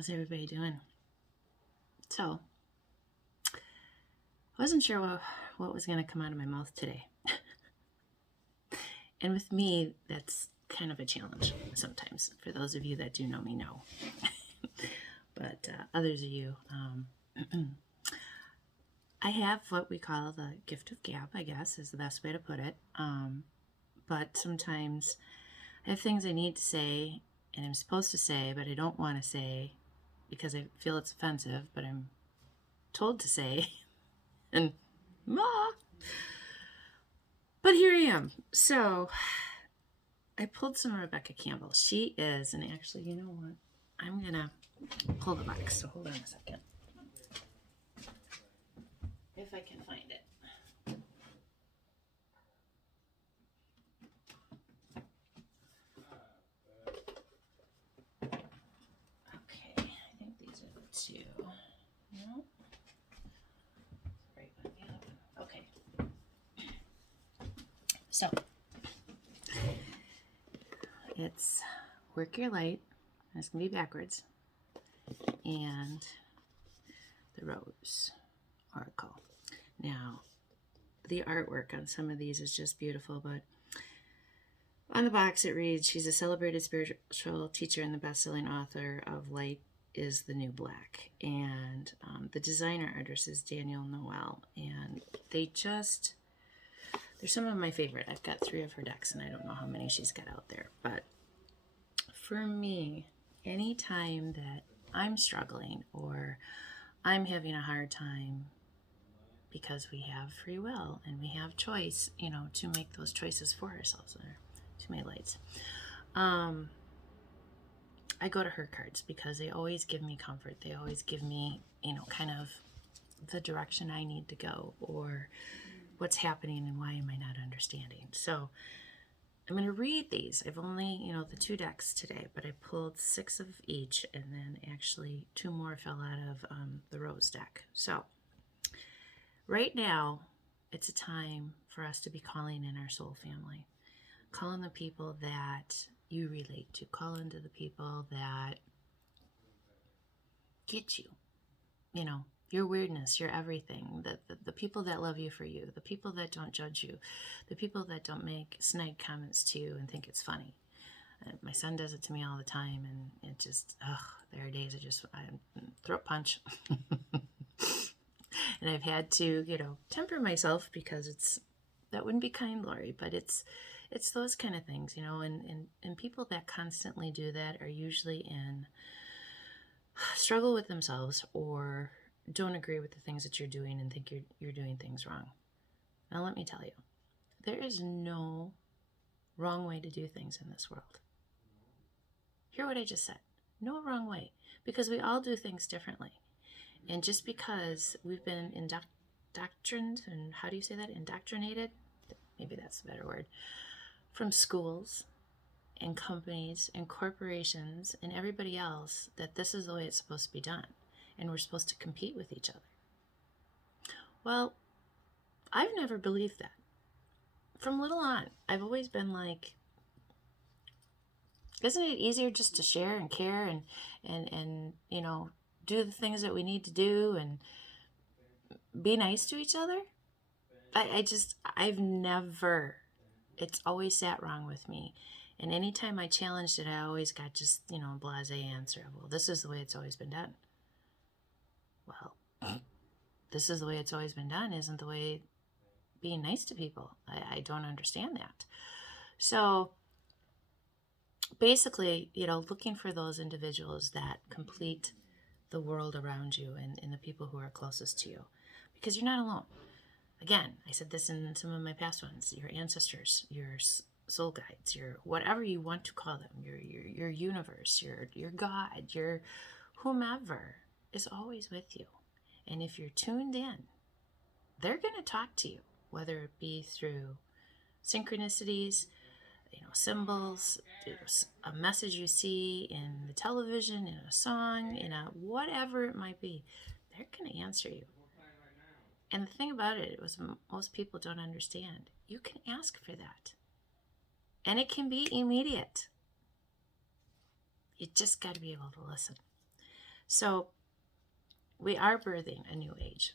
How's everybody doing? So, I wasn't sure what was going to come out of my mouth today. And with me, that's kind of a challenge sometimes. For those of you that do know me, know. But others of you, I have what we call the gift of gab, I guess, is the best way to put it. But sometimes I have things I need to say and I'm supposed to say, but I don't want to say because I feel it's offensive, but I'm told to say. And but here I am. So I pulled some Rebecca Campbell. She is, and actually, you know what? I'm gonna pull the box. So hold on a second, if I can find it. Okay, I think these are the two. No, right one. Yeah. Okay. So it's Work Your Light. It's gonna be backwards, and the Rose Oracle. Now, the artwork on some of these is just beautiful, but on the box it reads, she's a celebrated spiritual teacher and the best-selling author of Light is the New Black. And the designer artist is Daniel Noel. And they're some of my favorite. I've got 3 of her decks, and I don't know how many she's got out there. But for me, anytime that I'm struggling or I'm having a hard time, because we have free will and we have choice, to make those choices for ourselves. Too many lights. I go to her cards because they always give me comfort. They always give me, kind of the direction I need to go or what's happening and why am I not understanding. So I'm going to read these. I've only, the 2 decks today, but I pulled 6 of each, and then actually 2 more fell out of the Rose deck. So right now, it's a time for us to be calling in our soul family. Call in the people that you relate to. Call into the people that get you. Your weirdness, your everything. The people that love you for you. The people that don't judge you. The people that don't make snide comments to you and think it's funny. My son does it to me all the time, and it just, there are days I throat punch. And I've had to, temper myself because that wouldn't be kind, Lori, but it's those kind of things, and people that constantly do that are usually in struggle with themselves or don't agree with the things that you're doing and think you're doing things wrong. Now, let me tell you, there is no wrong way to do things in this world. Hear what I just said. No wrong way, because we all do things differently. And just because we've been indoctrinated, and how do you say that? Indoctrinated? Maybe that's a better word. From schools and companies and corporations and everybody else that this is the way it's supposed to be done. And we're supposed to compete with each other. Well, I've never believed that. From little on, I've always been like, isn't it easier just to share and care and do the things that we need to do and be nice to each other? I've never, it's always sat wrong with me. And anytime I challenged it, I always got just, a blasé answer. Well, this is the way it's always been done. Well, this is the way it's always been done isn't the way being nice to people. I don't understand that. So basically, looking for those individuals that complete the world around you and the people who are closest to you, because you're not alone. Again, I said this in some of my past ones, your ancestors, your soul guides, your whatever you want to call them, your universe, your God, your whomever is always with you. And if you're tuned in, they're going to talk to you, whether it be through synchronicities, symbols, a message you see in the television, in a song, in a whatever it might be. They're going to answer you. And the thing about it was most people don't understand. You can ask for that. And it can be immediate. You just got to be able to listen. So we are birthing a new age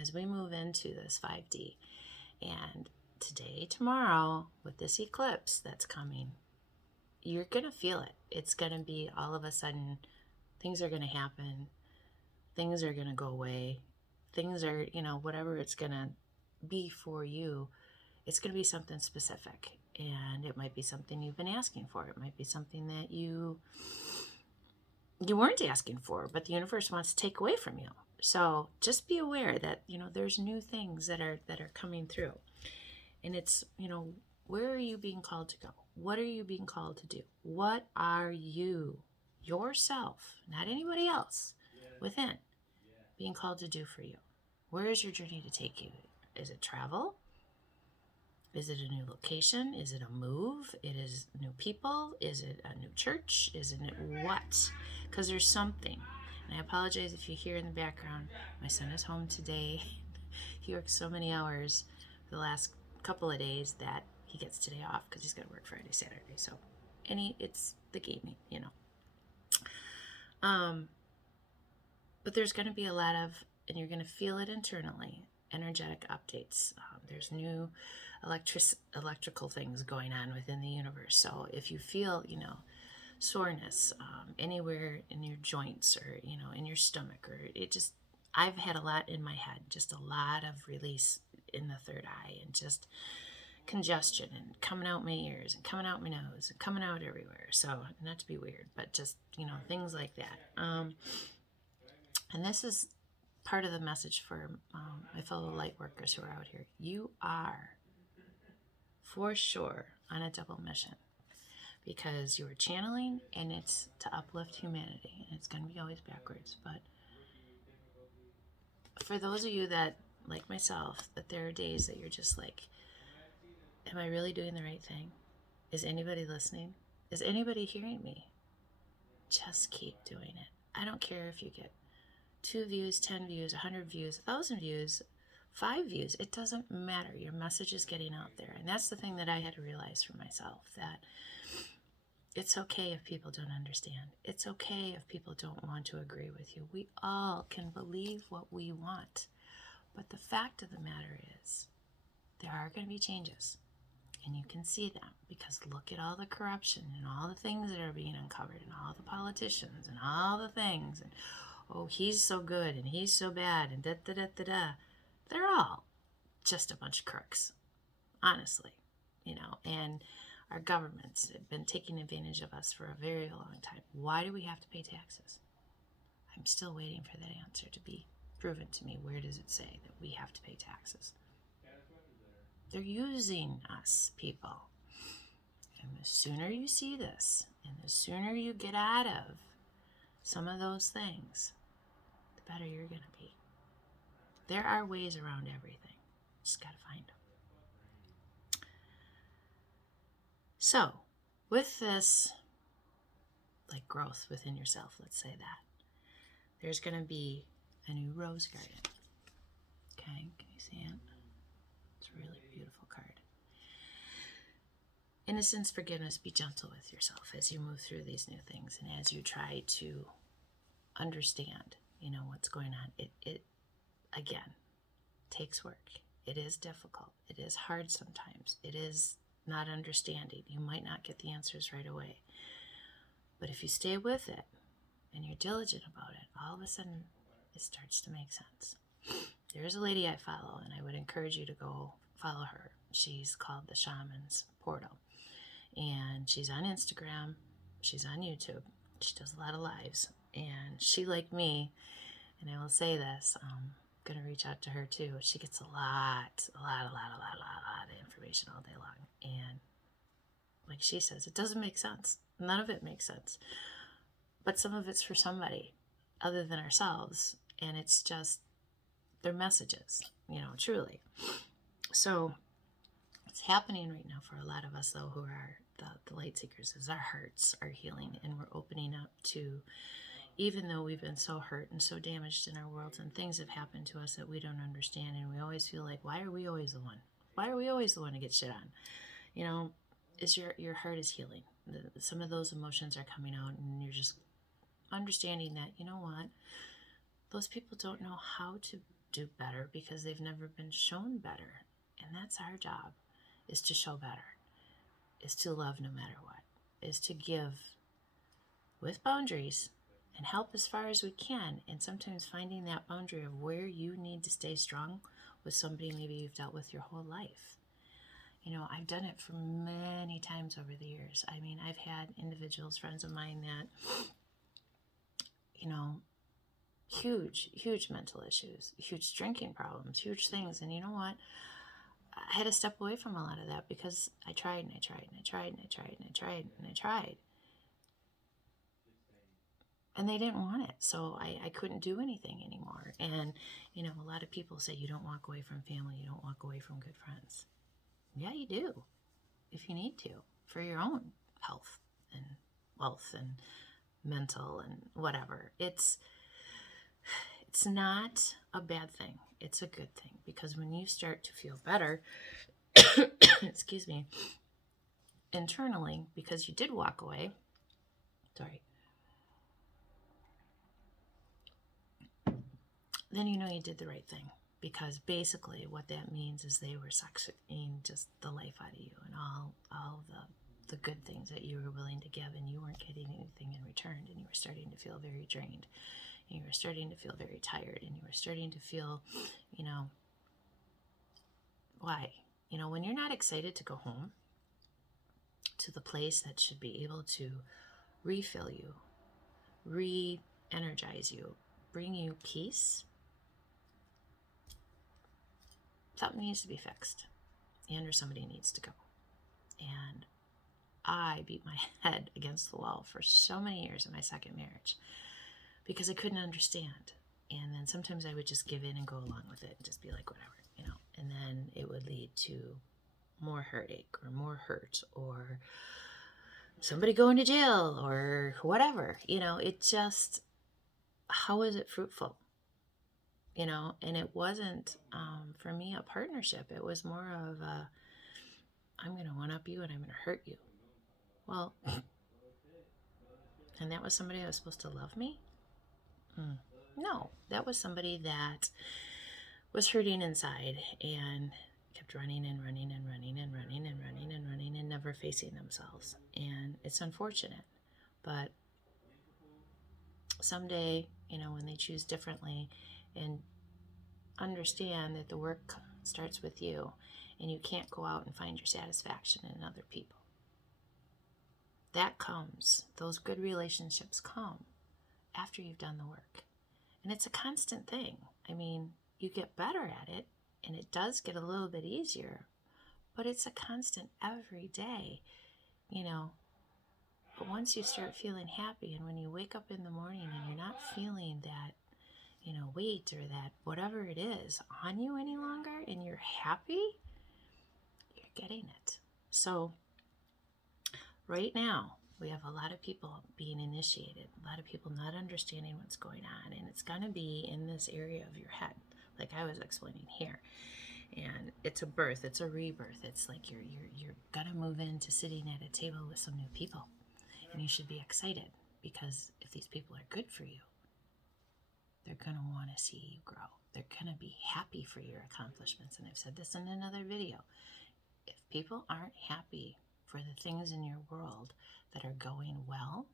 as we move into this 5D. And today, tomorrow, with this eclipse that's coming, you're going to feel it. It's going to be all of a sudden, things are going to happen. Things are going to go away. Things are, whatever it's going to be for you, it's going to be something specific. And it might be something you've been asking for. It might be something that you weren't asking for, but the universe wants to take away from you. So just be aware that, there's new things that are coming through. And it's, where are you being called to go? What are you being called to do? What are you, yourself, not anybody else, within, being called to do for you? Where is your journey to take you? Is it travel? Is it a new location? Is it a move? It is new people? Is it a new church? Is it what? Because there's something. And I apologize if you hear in the background, my son is home today. He works so many hours for the last couple of days that he gets today off because he's got to work Friday, Saturday. So, it's the gaming, But there's going to be a lot of, and you're going to feel it internally, energetic updates. There's new electrical things going on within the universe. So if you feel, soreness anywhere in your joints or, in your stomach, or I've had a lot in my head, just a lot of release in the third eye and just congestion and coming out my ears and coming out my nose and coming out everywhere. So not to be weird, but just, things like that. And this is part of the message for my fellow light workers who are out here. You are for sure on a double mission because you are channeling and it's to uplift humanity, and it's going to be always backwards. But for those of you that, like myself, that there are days that you're just like, am I really doing the right thing? Is anybody listening? Is anybody hearing me? Just keep doing it. I don't care if you get 2 views, 10 views, 100 views, 1,000 views, 5 views. It doesn't matter. Your message is getting out there. And that's the thing that I had to realize for myself, that it's okay if people don't understand. It's okay if people don't want to agree with you. We all can believe what we want. But the fact of the matter is, there are going to be changes. And you can see them because look at all the corruption and all the things that are being uncovered and all the politicians and all the things. And oh, he's so good and he's so bad and da-da-da-da-da. They're all just a bunch of crooks, honestly, and our governments have been taking advantage of us for a very long time. Why do we have to pay taxes? I'm still waiting for that answer to be proven to me. Where does it say that we have to pay taxes? They're using us, people. And the sooner you see this, and the sooner you get out of some of those things, the better you're going to be. There are ways around everything. Just got to find them. So, with this, like growth within yourself, let's say that, there's going to be a new rose garden. Okay, can you see it? It's a really beautiful card. Innocence, forgiveness, be gentle with yourself as you move through these new things and as you try to understand, what's going on. It again, takes work. It is difficult. It is hard sometimes. It is not understanding. You might not get the answers right away. But if you stay with it and you're diligent about it, all of a sudden it starts to make sense. There's a lady I follow, and I would encourage you to go follow her. She's called the Shaman's Portal. And she's on Instagram. She's on YouTube. She does a lot of lives. And she, like me, and I will say this, I'm going to reach out to her too. She gets a lot of information all day long. And like she says, it doesn't make sense. None of it makes sense. But some of it's for somebody other than ourselves. And it's just their messages, truly. So what's happening right now for a lot of us, though, who are the light seekers, is our hearts are healing and we're opening up to, even though we've been so hurt and so damaged in our worlds and things have happened to us that we don't understand, and we always feel like, why are we always the one? Why are we always the one to get shit on? Is your heart is healing. Some of those emotions are coming out and you're just understanding that, you know what, those people don't know how to do better because they've never been shown better. And that's our job, is to show better, is to love no matter what, is to give with boundaries and help as far as we can. And sometimes finding that boundary of where you need to stay strong with somebody maybe you've dealt with your whole life. You know, I've done it for many times over the years. I mean, I've had individuals, friends of mine that, you know, huge mental issues, huge drinking problems, huge things. And you know what? I had to step away from a lot of that because I tried and I tried and I tried and I tried and I tried and I tried. And they didn't want it. So I couldn't do anything anymore. And, you know, a lot of people say you don't walk away from family, you don't walk away from good friends. Yeah, you do, if you need to, for your own health and wealth and mental and whatever. It's not a bad thing. It's a good thing, because when you start to feel better, excuse me, internally, because you did walk away, sorry, then you know you did the right thing. Because basically what that means is they were sucking just the life out of you and all the good things that you were willing to give, and you weren't getting anything in return, and you were starting to feel very drained, and you were starting to feel very tired, and you were starting to feel, you know, why? You know, when you're not excited to go home to the place that should be able to refill you, re-energize you, bring you peace, something needs to be fixed, and or somebody needs to go. And I beat my head against the wall for so many years in my second marriage because I couldn't understand. And then sometimes I would just give in and go along with it and just be like, whatever, you know. And then it would lead to more heartache or more hurt or somebody going to jail or whatever. You know, it just, how is it fruitful? You know, and it wasn't, for me, a partnership. It was more of a, I'm going to one-up you and I'm going to hurt you. Well, and that was somebody that was supposed to love me? No, that was somebody that was hurting inside and kept running and running and running and running and running and running and never facing themselves. And it's unfortunate. But someday, you know, when they choose differently and understand that the work starts with you and you can't go out and find your satisfaction in other people. That comes, those good relationships come after you've done the work. And it's a constant thing. I mean, you get better at it and it does get a little bit easier, but it's a constant every day, you know. But once you start feeling happy, and when you wake up in the morning and you're not feeling that, you know, weight or that whatever it is on you any longer, and you're happy, you're getting it. So right now, we have a lot of people being initiated, a lot of people not understanding what's going on, and it's going to be in this area of your head, like I was explaining here. And it's a birth, it's a rebirth. It's like you're gonna move into sitting at a table with some new people, and you should be excited, because if these people are good for you, they're gonna want to see you grow. They're gonna be happy for your accomplishments. And I've said this in another video. If people aren't happy for the things in your world that are going well,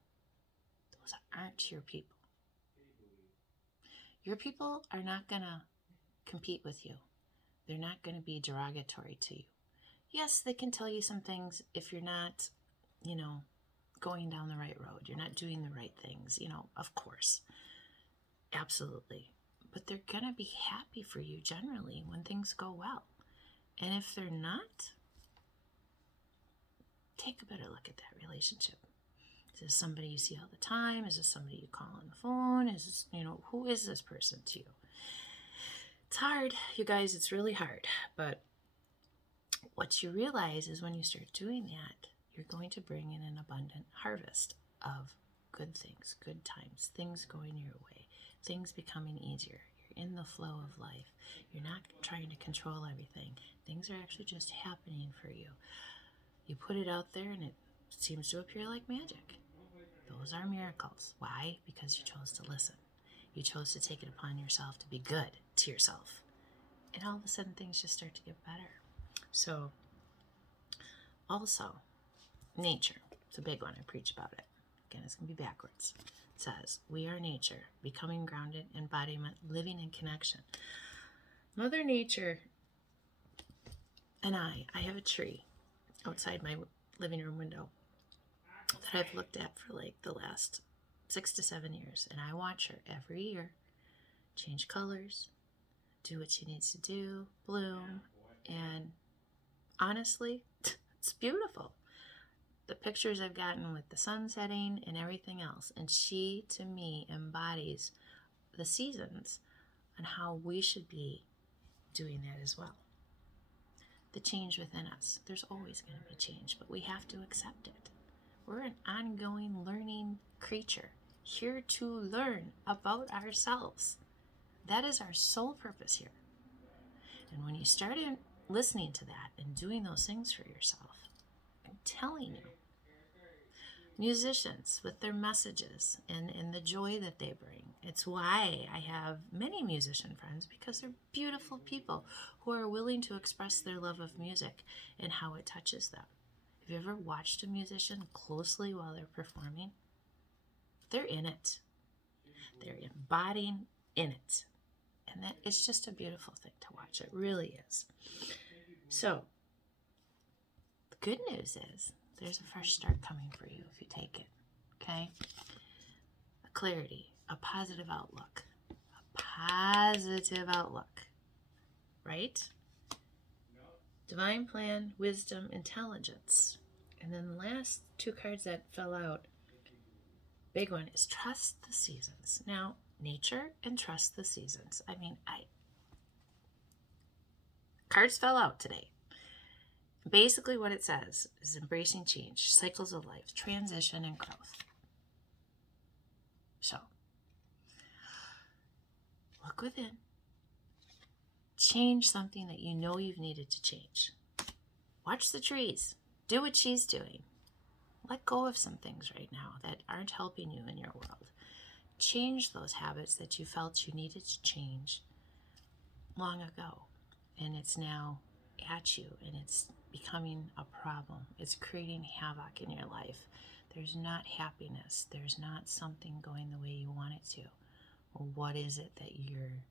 those aren't your people. Your people are not gonna compete with you. They're not going to be derogatory to you. Yes, they can tell you some things if you're not, you know, going down the right road. You're not doing the right things, you know, of course. Absolutely. But they're going to be happy for you generally when things go well. And if they're not, take a better look at that relationship. Is this somebody you see all the time? Is this somebody you call on the phone? Is this, you know, who is this person to you? It's hard, you guys, it's really hard. But what you realize is when you start doing that, you're going to bring in an abundant harvest of good things, good times, things going your way, things becoming easier. You're in the flow of life. You're not trying to control everything. Things are actually just happening for you. You put it out there and it seems to appear like magic. Those are miracles. Why? Because you chose to listen. You chose to take it upon yourself to be good to yourself. And all of a sudden things just start to get better. So, also, nature. It's a big one. I preach about it. Again, it's going to be backwards. It says, we are nature, becoming grounded, embodiment, living in connection. Mother Nature and I have a tree outside my living room window that I've looked at for like the last 6 to 7 years. And I watch her every year change colors, do what she needs to do, bloom. And honestly, it's beautiful. The pictures I've gotten with the sun setting and everything else. And she, to me, embodies the seasons and how we should be doing that as well. The change within us. There's always going to be change, but we have to accept it. We're an ongoing learning creature, here to learn about ourselves. That is our sole purpose here. And when you start listening to that and doing those things for yourself, I'm telling you, musicians with their messages and the joy that they bring. It's why I have many musician friends, because they're beautiful people who are willing to express their love of music and how it touches them. Have you ever watched a musician closely while they're performing? They're in it. They're embodying in it. And that it's just a beautiful thing to watch. It really is. So, the good news is there's a fresh start coming for you if you take it. Okay? A clarity, a positive outlook. A positive outlook. Right? Divine plan, wisdom, intelligence. And then the last 2 cards that fell out, big one, is trust the seasons. Now, nature and trust the seasons. I mean, cards fell out today. Basically what it says is embracing change, cycles of life, transition, and growth. So, look within. Change something that you know you've needed to change. Watch the trees. Do what she's doing. Let go of some things right now that aren't helping you in your world. Change those habits that you felt you needed to change long ago. And it's now at you, and it's becoming a problem. It's creating havoc in your life. There's not happiness. There's not something going the way you want it to. Well, what is it that you're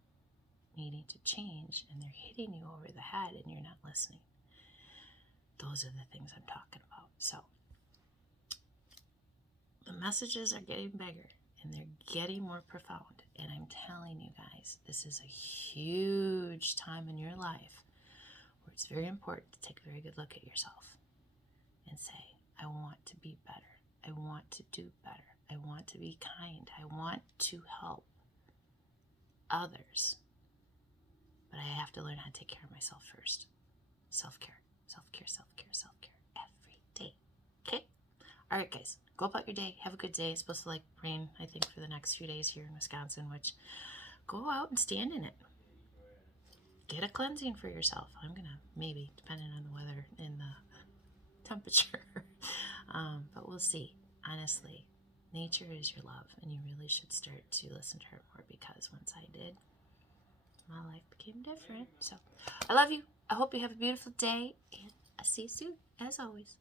needing to change, and they're hitting you over the head and you're not listening? Those are the things I'm talking about. So the messages are getting bigger and they're getting more profound. And I'm telling you guys, this is a huge time in your life where it's very important to take a very good look at yourself and say, I want to be better. I want to do better. I want to be kind. I want to help others. But I have to learn how to take care of myself first. Self-care, self-care, self-care, self-care every day. Okay? All right, guys. Go about your day. Have a good day. It's supposed to rain, I think, for the next few days here in Wisconsin, which go out and stand in it. Get a cleansing for yourself. I'm going to, maybe, depending on the weather and the temperature. But we'll see. Honestly, nature is your love, and you really should start to listen to her more, because once I did, my life became different. So I love you. I hope you have a beautiful day, and I'll see you soon, as always.